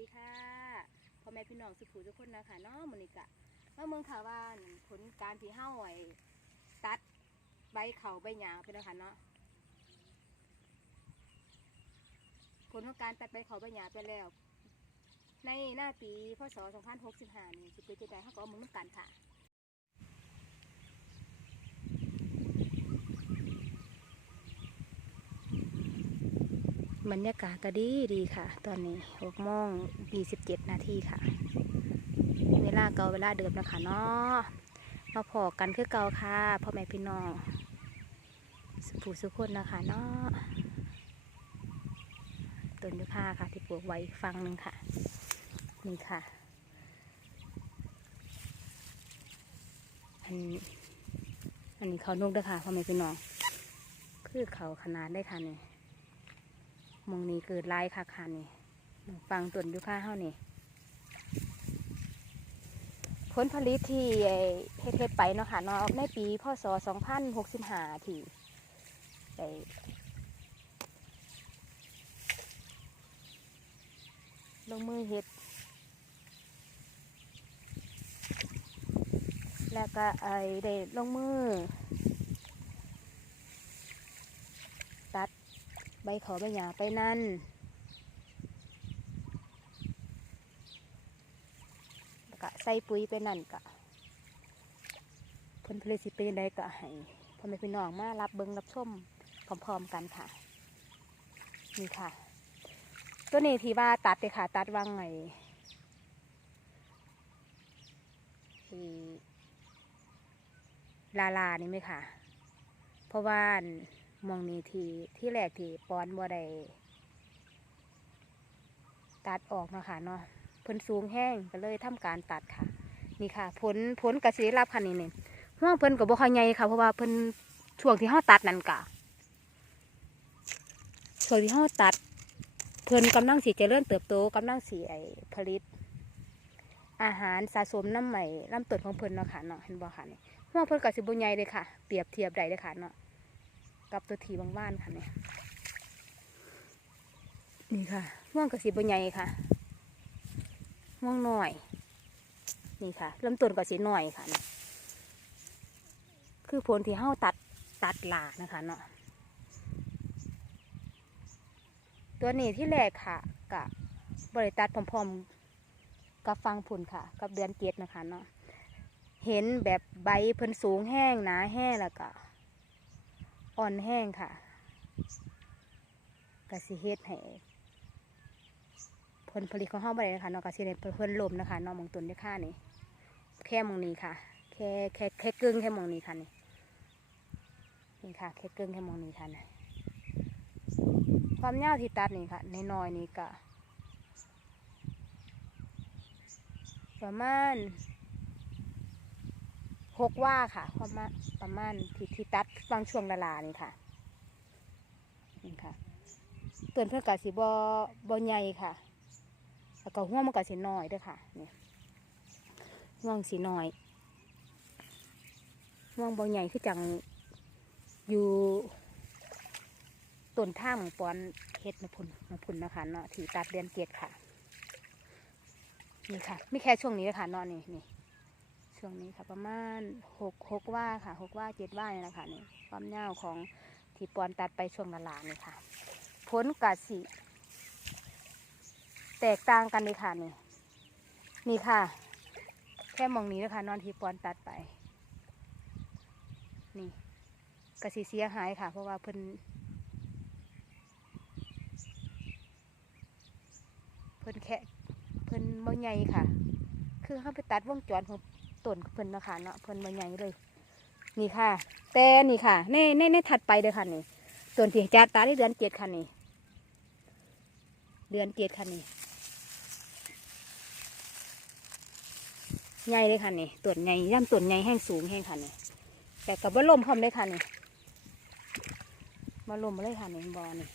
ดีค่ะพ่อแม่พี่น้องสุขูทุกคนนะคะเนาะมอนิกะเมื่อเมืองค่ะว่าผลการที่เห้าไว้ตัดใบเขาใบหยางไปแล้วค่ะเนาะผลของการตัดใบเขาใบหยาไปแล้ว ในหน้าปีพศ 2565 นี่สิเป็นจังไดเขาก็เอามือน้ำกันค่ะ บรรยากาศก็ดีดีค่ะ ตอนนี้หกโมงยี่สิบเจ็ดนาทีค่ะ เวลาเก่าเวลาเดิมนะคะเนาะมาพอกันคือเก่าค่ะพ่อแม่พี่น้องสุภูสุคนนะคะเนาะต้นยุค่าค่ะ ที่ปลูกไว้ฟังหนึ่งค่ะ นี่ค่ะ อันอันนี้เขานกด้วยค่ะพ่อแม่พี่น้อง คือเขาขนาดได้ค่ะนี่ มองนี้เกิดลายค่ะค่ะนี่ฟังต้นยุค่าเฮานี่ผลผลิตที่เฮ็ดไปเนาะค่ะนาะในปีพศ2065ที่ได้ลงมือเฮ็ด แล้วก็ไอ้ได้ลงมือ ตัด ใบขอใบหยาไปนั่นก็ใส่ปุ๋ยไปนั่นกะผลผลิตสิเป็นยังไงก็ให้พ่อแม่พี่น้องมารับเบิงรับชมพร้อมๆกันค่ะ นี่ค่ะ ตัวนี้ที่ว่าตัดเลยค่ะ ตัดว่างไงที่ลาลานี่ไหมค่ะ เพราะว่า มองนี้ที่ที่แรกที่ปอนบ่ได้ตัดออกเนาะค่ะเนาะเพิ่นสูงแห้งก็เลยทำการตัดค่ะ นี่ค่ะ ผลผลกระสีรับค่ะนี่เนี่ยห่วงเพิ่นก็บ่ค่อยใหญ่ค่ะเพราะว่าเพิ่นช่วงที่เฮาตัดนั่นกะช่วงที่เฮาตัด เพิ่นกำลังสีเจริญเติบโตกำลังสีไอผลิต อาหารสะสมน้ำใหม่ลำต้นของเพิ่นเนาะค่ะเนาะเห็นบ่ค่ะนี่ห่วงเพิ่นก็สิบ่ใหญ่เลยค่ะ เปรียบเทียบได้เลยค่ะเนาะ กับตัวทีบางบ้านค่ะเนี่ยนี่ค่ะม่วงกระสีบใหญ่ค่ะม่วงหน่อย นี่ค่ะลำต้นกระสีหน่อยค่ะนี่คือผลที่เห่าตัดตัดหลานะคะเนาะตัวนี้ที่แรกค่ะกับบริตัดพร้อมๆกับฟังผุนค่ะ กับเดือนเจ็ดนะคะเนาะเห็นแบบใบเพิ่นสูงแห้งหนาแห้งแล้วก็ อ่อนแห้งค่ะกสิเฮ็ดให้ผลผลิตของเฮาบ่ได้นะคะเนาะกสิได้เพิ่นลมนะคะเนาะมองต้นเด้ค่ะนี่แค่มองนี้ค่ะ แค่แค่แค่กึ่งแค่มองนี้ค่ะนี่นี่ค่ะ แค่กึ่งแค่มองนี้ค่ะนะความยาวที่ตัดนี่ค่ะนน้อยนี่ก็ประมาณ หกว่าค่ะประมาณประมาณที่ที่ตัดบางช่วงดารานี่ค่ะนี่ค่ะต้นเพื่อกาสีบอบอใหญ่ค่ะแล้วก็ห่วงมันกาสีน้อยด้วยค่ะนี่ห่วงสีน้อยห่วงบอใหญ่คือจังอยู่ต้นท่าของปอนเฮ็ดมาพุ่นมาพุ่นนะคะเนาะที่ตัดเดือนเกตค่ะ นี่ค่ะ ไม่แค่ช่วงนี้นะคะเนาะนี่นี่ ช่วงนี้ค่ะ ประมาณหกหกว่าค่ะหกว่าเจ็ดว่านี่แหละค่ะนี่ความยาวของที่ปอนตัดไปช่วงละลานี่ค่ะผลกะสิ แตกต่างกันเลยค่ะนี่นี่ค่ะ แค่มองนี้นะคะนอนที่ปอนตัดไป นี่กะสิเสียหายค่ะ เพราะว่าเพิ่นเพิ่นแค่เพิ่นบ่ใหญ่ค่ะ คือเขาไปตัดวงจรของ ต้นเพิ่นนะคะเนาะเพิ่นมาใหญ่เลย นี่ค่ะ แต่นี่ค่ะในในในถัดไปเลยค่ะนี่ต้นที่จัดตาได้เดือนเจ็ดค่ะนี่เดือนเจ็ดค่ะนี่ใหญ่เลยค่ะนี่ต้นใหญ่ย่ำต้นใหญ่แห้งสูงแห้งค่ะนี่แต่กับว่าลมพร้อมเลยค่ะนี่มาลมมาเลยค่ะนี่บอนี่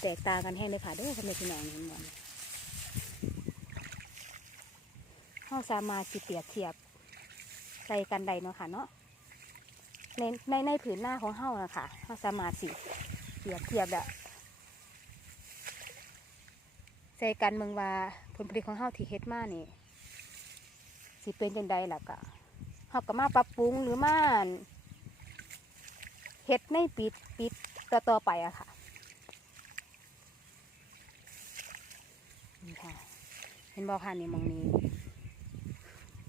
แตกตากันแห้งเลยค่ะเด้วยพ่อแม่พี่น้องนี่บอนี่ เราสามารถสิเปรียบเทียบใส่กันใดเนาะค่ะเนาะในในในผืนหน้าของเฮานะค่ะเราสามารถสิเปรียบเทียบแบบใส่กันเมืองว่าผลผลิตของเฮาที่เฮ็ดมานี่สิเป็นจังใดล่ะก็เฮาก็มาปรับปรุงหรือมาเฮ็ดในปีปีต่อๆไปอะค่ะนี่ค่ะ เห็นบ่ค่ะนี่มองนี้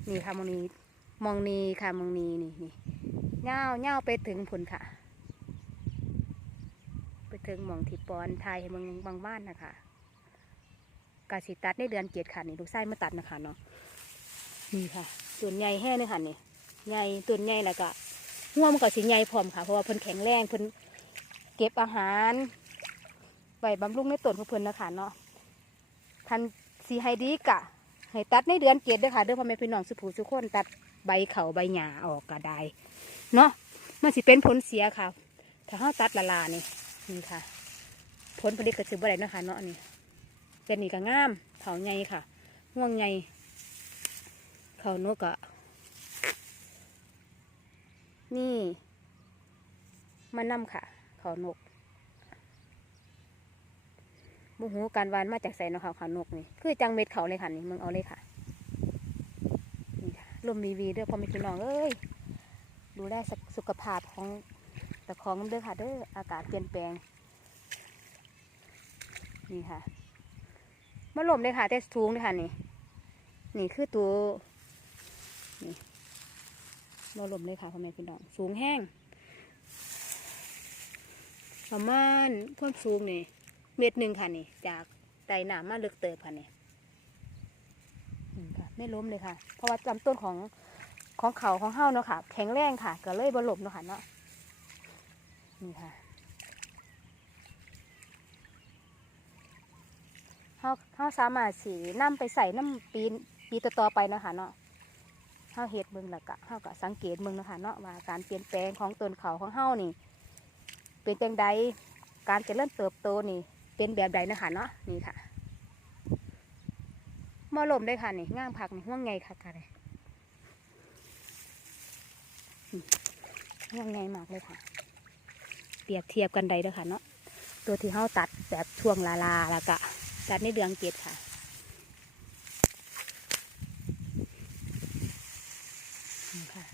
นี่ค่ะมองนี้มองนี้ค่ะมองนี้นี่นี่เงาเงาไปถึงผลค่ะ ไปถึงมองที่ปอนไทยเมืองบางบ้านนะคะกาสิตัดในเดือนเกียรค่ะนี่ลูกไส้มาตัดนะคะเนาะนี่ค่ะตัวใหญ่แห้เลยค่ะนี่ใหญ่ตัวใหญ่แล้วก็หัวมันก็สิใหญ่พร้อมค่ะเพราะว่าเพิ่นแข็งแรงเพิ่นเก็บอาหารไว้บำรุงในต้นของเพิ่นนะคะเนาะทันสีไฮดีกะ ให้ตัดในเดือนเกียรด้วยค่ะเด้อพ่อแม่พี่น้องสุภูสุคนตัดใบเขาใบหญ้าออกก็ได้เนาะมันสิเป็นผลเสียค่ะ ถ้าเฮาตัดละลานี่นี่ค่ะ ผลผลิตก็สิบ่ได้นะคะเนาะนี่แต่นี่ก็งามเขาใหญ่ค่ะห่วงใหญ่เขานกอะนี่มานำค่ะ เขานก บุหูการวานมาจากใส่นาะค่ะขานกนี่คือจังเม็ดเขาเลยค่ะนี่มึงเอาเลยค่ะนี่ค่ะลมวีวีเด้อพ่อแม่พี่น้องเอ้ยดูแลสุขภาพของแต่ของเด้อค่ะเด้ออากาศเปลี่ยนแปลง นี่ค่ะมาลมเลยค่ะแต่สูงเลยค่ะนี่ นี่คือตัวนี่มาลมเลยค่ะพ่อแม่พี่น้องสูงแห้งประมาณความสูงนี่ เมตรหนึ่งค่ะนี่ จากไตหนามมาลึกเติบค่ะนี่นี่ค่ะไม่ล้มเลยค่ะ เพราะว่าลำต้นของของเขาของเฮ้าเนาะค่ะ แข็งแรงค่ะ ก็เลยบรลมเนาะค่ะเนาะนี่ค่ะเขาเขาสามารถสีนํไปใส่น้ำปีนปีต่อๆไปเนาะคะเนาะเขาเฮ็ดเบิ่งแล้วก็เขาก็สังเกตเบิ่งเนาะคะเนาะว่าการเปลี่ยนแปลงของต้นเขาของเฮานี่ เป็นจังใดการเจริญเติบโตนี่ เป็นแบบใดนะคะเนาะนี่ค่ะมาลมได้ค่ะนี่ง่ามผักนี่ห่วงไงค่ะค่ะเลยห่วงไงมากเลยค่ะ เปรียบเทียบกันใดเด้อค่ะเนาะตัวที่เฮาตัดแบบช่วงลาลาแล้วก็ตัดในเดือนเกตค่ะนี่ค่ะ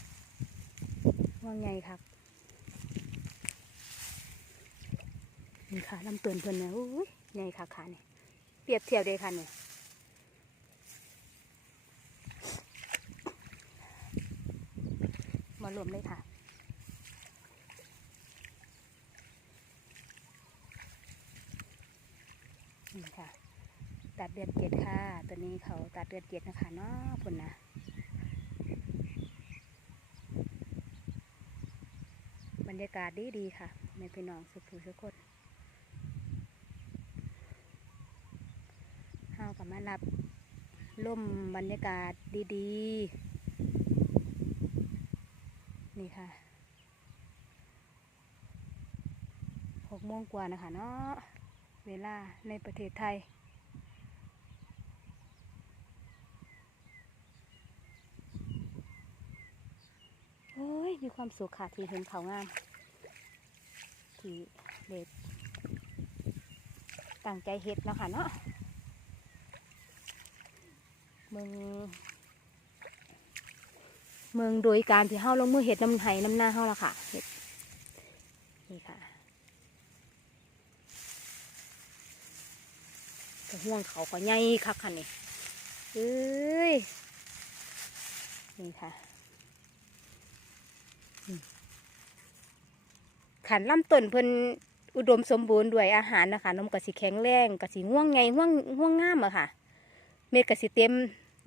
ว่าไงครับ นี่ค่ะ ลำเต้นเพิ่นเนี่ยอุ้ยไงค่ะค่ะนี่ยเปรียบเทียบเลยค่ะเนี่ยมารวมเลยค่ะนี่ค่ะ ตัดเดือนเจ็ดค่ะ ตัวนี้เขาตัดเดือนเจ็ดนะคะเนาะพุ่นนะบรรยากาศดีดีค่ะแม่พี่น้องสุขสุขคนเฮากับ มารับล่มบรรยากาศดีๆ นี่ค่ะหกโมงกว่านะคะเนาะเวลาในประเทศไทย โอ้ย มีความสุขค่ะที่เห็นเขางาม ที่เด็กตั้งใจเฮ็ดนะค่ะเนาะ เมืองเมืองโดยการที่เฮาลงมือเฮ็ดน้ำไห้น้ำหน้าเฮาละค่ะเฮ็ดนี่ค่ะก็ห่วงเขาก็ใหญ่คักค่ะนี่เอ้ยนี่ค่ะขันลำต้นเพิ่นอุดมสมบูรณ์ด้วยอาหารนะคะนมกะสิแข็งแรงกะสิห่วงไงห่วงห่วงง่ามอะค่ะ เม็ดกะสิเต็ม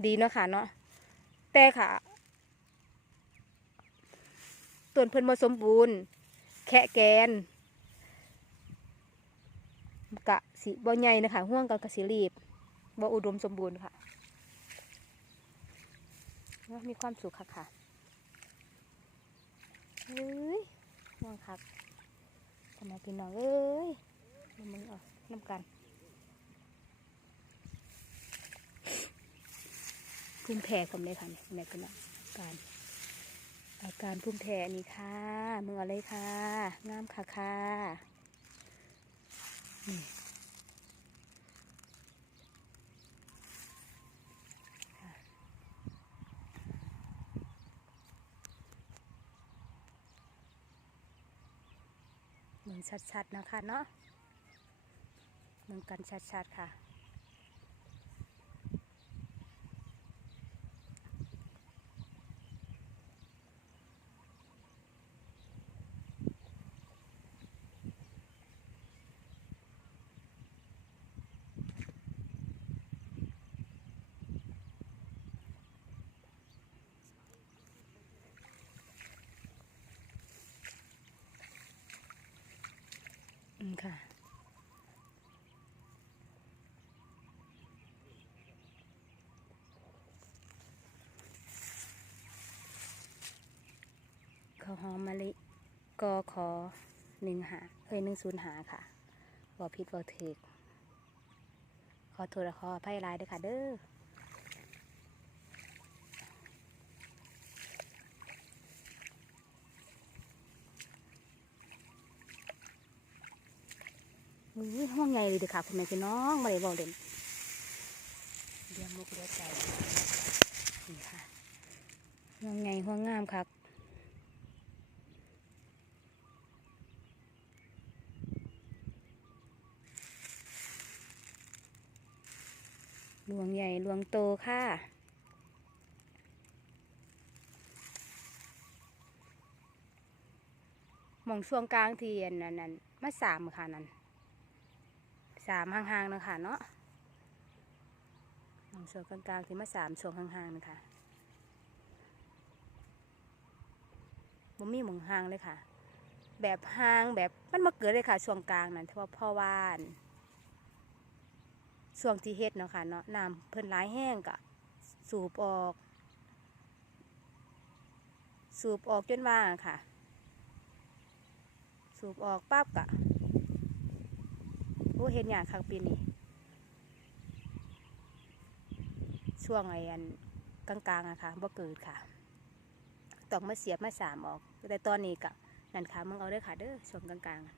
ดีเนาะค่ะเนาะแต่ค่ะต้นเพิ่นบ่สมบูรณ์ แค่แกน กะสิบ่ใหญ่นะคะห่วงกันกะสิรีบบ่อุดมสมบูรณ์ค่ะมีความสุขค่ะค่ะเอ้ยห่วงคักทำไมพี่น้องเอ้ยมึงเอาน้ำกัน พุ่มแพ่ผมเลยค่ะแม่ก็นะการอาการพุ่มแพ่นี่ค่ะมืออะไรค่ะงามค่ะค่ะเหมือนชัดๆนะคะเนาะเหมือนกันชัดๆค่ะ ค่ะข้าวหอมมะลิกอขอหนึ่งหาเอ้ยหนึ่งศูนย์หาค่ะบอพิษบอเทกขอโทษและขออภัยหลายด้วยค่ะเด้อ อุ้ยห้องใหญ่เลยเด้อค่ะคุณแม่พี่น้องมาเลยบอกเด่นเดียมมุกเดียวใจนี่ค่ะห้องใหญ่ห้องงามครับหลวงใหญ่หลวงโตค่ะมองช่วงกลางเทียนนั่นนั่นมาสามค่ะนั่น สามห่างๆนะคะเนาะหมองช่วงกลางๆที่มาสามช่วงห่างๆนะคะบ่มีหมองห่างเลยค่ะ แบบห่างแบบมันมาเกิดเลยค่ะช่วงกลางนั่นเพราะว่าพ่อว่านช่วงที่เฮ็ดเนาะค่ะเนาะน้ำเพิ่นร้ายแห้งกะสูบออก สูบออกจนว่าค่ะ สูบออกปั๊บกะ เห็นอย่างคักปีนี้ช่วงไอ้อันกลางๆอะค่ะบ่เกิดค่ะต้องมาเสียบมาสามออก แต่ตอนนี้กะนั่นค่ะมึงเอาเด้อค่ะเด้อช่วงกลางๆ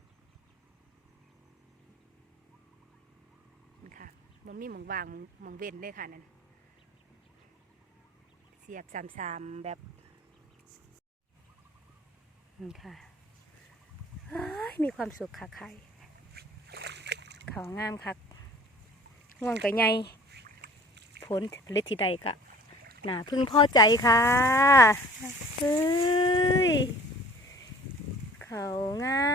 นี่ค่ะมันมีหมองวางหมองเว้นเลยค่ะนั่นเสียบสามๆแบบนี่ค่ะมีความสุขค่ะใคร เขางามคักง่วงกับไงผลผลิตที่ใดกะน่าพึ่งพ่อใจค่ะเฮ้ยเขางา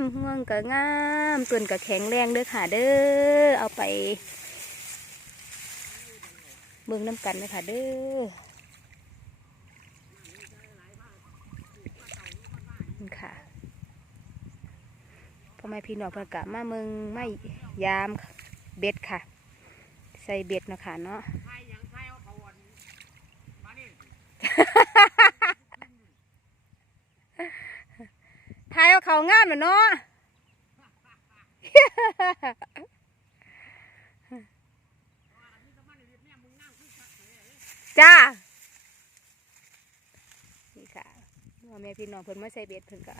มห่วงกับงามต้นกับแข็งแรงเด้อค่ะเด้อเอาไปเบิ่งน้ำกันเลยค่ะเด้อค่ะ พ่อแม่พี่น้องเพิ่นกะมาเมืองไม่ยามเบ็ดค่ะ ใส่เบ็ดเนาะคะเนาะไทยยังไทยเอาเขาวันมานี่ทยเอาเขางามเหรอเนาะจ้า นี่ค่ะพ่อแม่พี่น้องเพิ่นมาใส่เบ็ดเพิ่นก็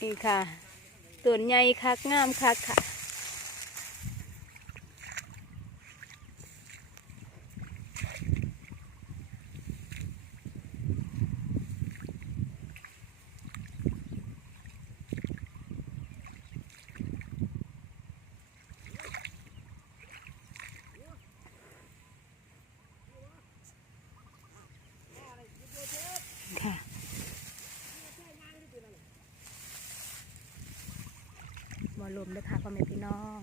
นี่ค่ะต้นใหญ่คักงามคักค่ะค่ะ บอลลมด้วยค่ะพ่อแม่พี่น้อง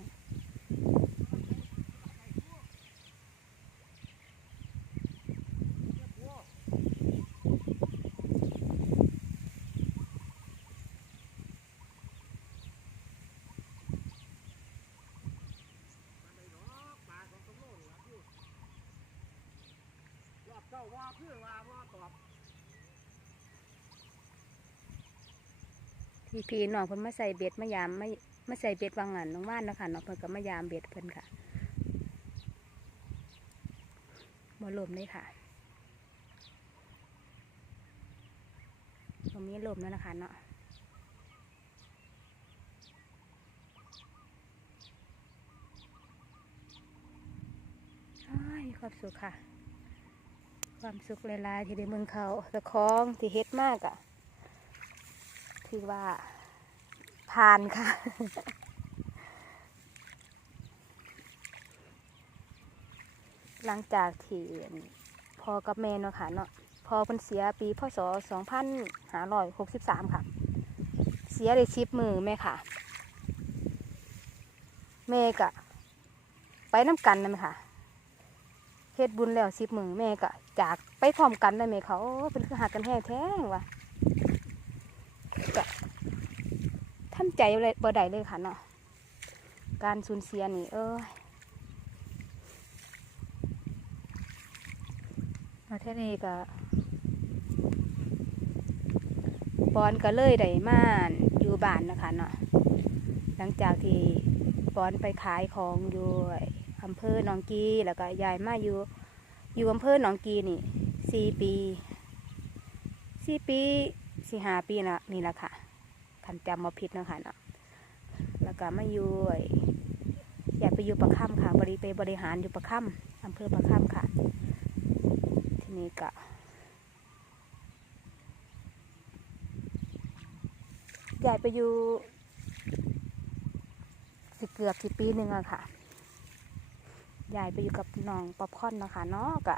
เจ้าว่าเพื่อว่าว่าตอบ พี่พี่น้องเพิ่นมาใส่เบ็ดมายามไม่มาใส่เบ็ดวางงานน้องว่านนะคะเนาะเพิ่นก็มายามเบ็ดเพิ่นค่ะบอลมเลยค่ะตรงนี้ลมแล้วนะคะเนาะมีความสุขค่ะ ความสุขหลายๆที่ได้เมืองเขาตะคองที่เฮ็ดมากอะ ถือว่าผ่านค่ะ หลังจากที่พอกับแม่เนาะค่ะเนาะพอเพิ่นเสียปีพศ2563 ค่ะ เสียได้ชิปมือแม่ค่ะ แม่กะ ไปน้ำกันนะแม่ค่ะเฮ็ดบุญแล้วชิปมือแม่กะ จากไปพร้อมกันเลยแม่เขาเป็นคือหักกันแท้งแท้ว่ะ กะทำใจเลยบ่ได้เลยค่ะเนาะการสูญเสียนี่เออประเทศนี้ก็ปอนก็เลยได้มาอยู่บ้านนะคะเนาะหลังจากที่ปอนไปขายของอยู่อำเภอหนองกีแล้วก็ยายมาอยู่อยู่อำเภอหนองกีนี่สี่ปีสี่ปี สี่ห้าปีนะนี่แหละค่ะคันจำมาผิดเนาะคะเนาะแล้วก็มาอยู่อยากไปอยู่ประค่ำค่ะบริไปบริหารอยู่ประค่ำอำเภอประค่ำค่ะ ทีนี้ก็ยายไปอยู่สิเกือบสิปีหนึ่งอะค่ะยายไปอยู่กับน้องป๊อปคอนนะคะเนาะกะ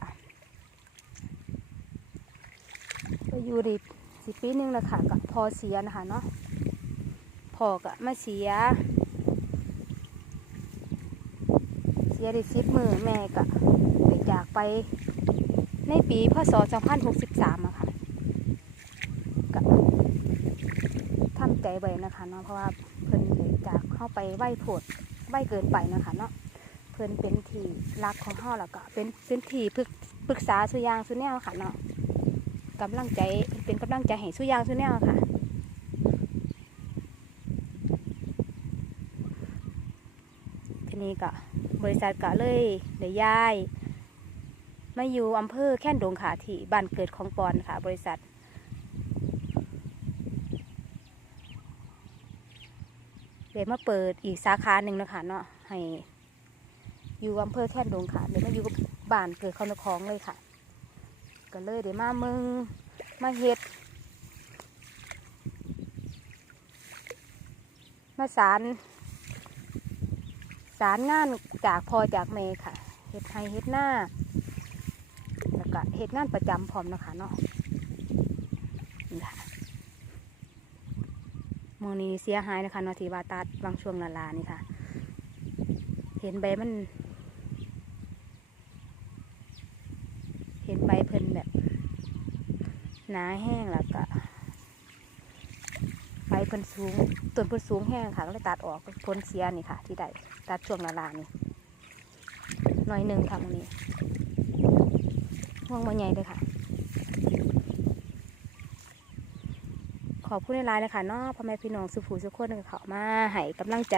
ไปอยู่ไดี สิปีหนึงแล้วค่ะกับพอเสียนะคะเนาะพอกะมาเสีย เสียได้สิบมือแม่กะได้จากไปในปีพศ2563อะค่ะกะทำใจไว้นะคะเนาะเพราะว่าเพิ่นได้จากเข้าไปไหวโผดไหวเกินไปนะคะเนาะเพิ่นเป็นที่รักของเฮาแล้วก็เป็นเป็นที่ปรึกษาสุยางสุแนวค่ะเนาะ กำลังใจเป็นกำลังใจให้สุอยางสุแนวค่ะทีนี้ก็บริษัทก็เลยได้ย้ายมาอยู่อำเภอแค่นดงค่ะที่บ้านเกิดของปอนค่ะ บริษัทเดี๋ยวมาเปิดอีกสาขาหนึ่งนะคะเนาะให้อยู่อำเภอแค่นดงค่ะเดี๋ยวมาอยู่กับบ้านเกิดเขานคองเลยค่ะ ก็เลยเดี๋ยวมาเมืองมาเฮ็ด มาสาร สารงานจากพอจากเมค่ะเฮ็ดไทยเฮ็ดหน้าแล้วก็เฮ็ดงานประจำพร้อมนะคะเนาะนี่ค่ะมองนี้เสียหายนะคะเนาะที่ว่าตัดบางช่วงนาลานี่ค่ะ เห็นใบมัน เห็นใบเพิ่น แบบหนาแห้งแล้วก็ใบเพิ่นสูงต้นเพิ่นสูงแห้งค่ะก็เลยตัดออกพ้นเสียนี่ค่ะ ที่ได้ตัดช่วงละลานี่หน่อยหนึ่งค่ะตรงนี้ห่วงมาใหญ่เลยค่ะ ขอบคุณในไลน์เลยค่ะเนาะพ่อแม่พี่น้องสุภูสุขคนกับเขามาให้กำลังใจ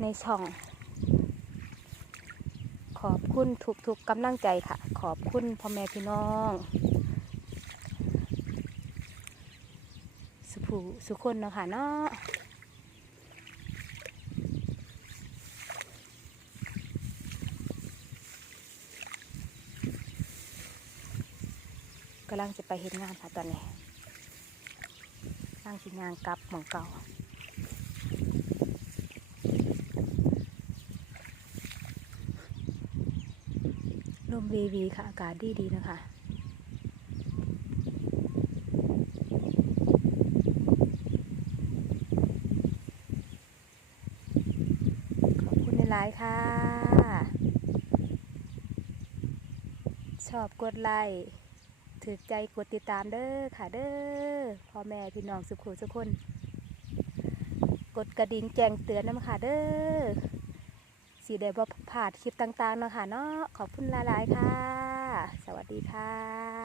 ในช่อง อบคุณทุกๆกำลังใจค่ะ ขอบคุณพ่อแม่พี่น้อง สุภูสุคนเนาะคะเนาะกำลังจะไปเห็นงานค่ะตอนนี้กำลังสิงานกลับหมองเก่า มวีวีค่ะ อากาศดีดีนะคะ ขอบคุณในไลน์ค่ะ ชอบกดไลค์ถือใจกดติดตามเด้อค่ะเด้อพ่อแม่พี่น้องสุขุสุกคน กดกระดิ่งแจ้งเตือนน้ำค่ะเด้อสีได้บ่พ ผ่านคลิปต่างๆเนาะค่ะเนาะขอบคุณหลายๆค่ะ สวัสดีค่ะ